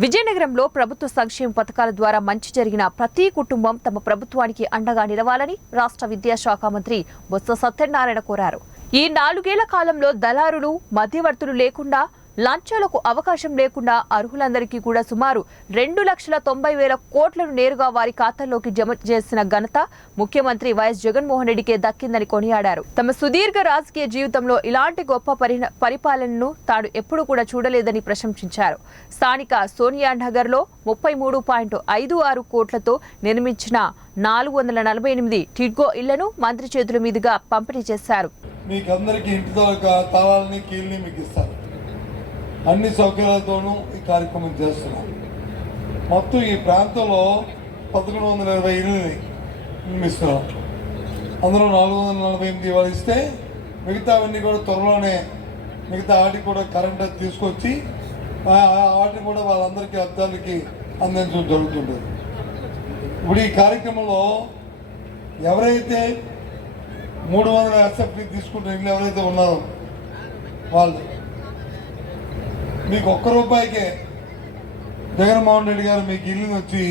విజయనగరంలో ప్రభుత్వ సంక్షేమ పథకాల ద్వారా మంచి జరిగిన ప్రతి కుటుంబం తమ ప్రభుత్వానికి అండగా నిలవాలని రాష్ట్ర విద్యాశాఖ మంత్రి బొత్స సత్యనారాయణ కోరారు. ఈ నాలుగేళ్ళ కాలంలో దళారులు మధ్యవర్తులు లేకుండా లంచాలకు అవకాశం లేకుండా అర్హులందరికీ కూడా సుమారు రెండు లక్షల తొంభై వేల కోట్లను నేరుగా వారి ఖాతాల్లోకి జమ చేసిన ఘనత ముఖ్యమంత్రి వైఎస్ జగన్మోహన్ రెడ్డికే దక్కిందని కొనియాడారు. తమ సుదీర్ఘ రాజకీయ జీవితంలో ఇలాంటి గొప్ప పరిపాలనను తాను ఎప్పుడూ కూడా చూడలేదని ప్రశంసించారు. స్థానిక సోనియా నగర్లో ముప్పై మూడు పాయింట్ ఐదు ఆరు కోట్లతో నిర్మించిన నాలుగు వందల నలభై ఎనిమిది టిడ్గో ఇళ్ళను మంత్రి చేతుల మీదుగా పంపిణీ చేశారు. మీకు అందరికీ ఇంటి తాళాలని కీల్ని మీకు ఇస్తారు అన్ని సౌకర్యాలతోనూ ఈ కార్యక్రమం చేస్తున్నాం. మొత్తం ఈ ప్రాంతంలో పదకొండు వందల ఇరవై ఇల్లుని నిర్మిస్తున్నాం అందులో నాలుగు వందల నలభై ఎనిమిది ఇవాళ ఇస్తే మిగతావన్నీ కూడా త్వరలోనే మిగతా వాటికి కూడా కరెంట్ తీసుకొచ్చి వాటిని కూడా వాళ్ళందరికీ అర్థాలకి అందించడం జరుగుతుంటుంది ఇప్పుడు ఈ కార్యక్రమంలో ఎవరైతే మూడు వందల ఎస్ఎఫ్టీ తీసుకుంటున్న ఇల్లు ఎవరైతే ఉన్నారో వాళ్ళు మీకు ఒక్క రూపాయికే జగన్మోహన్ రెడ్డి గారు మీకు ఇల్లు వచ్చి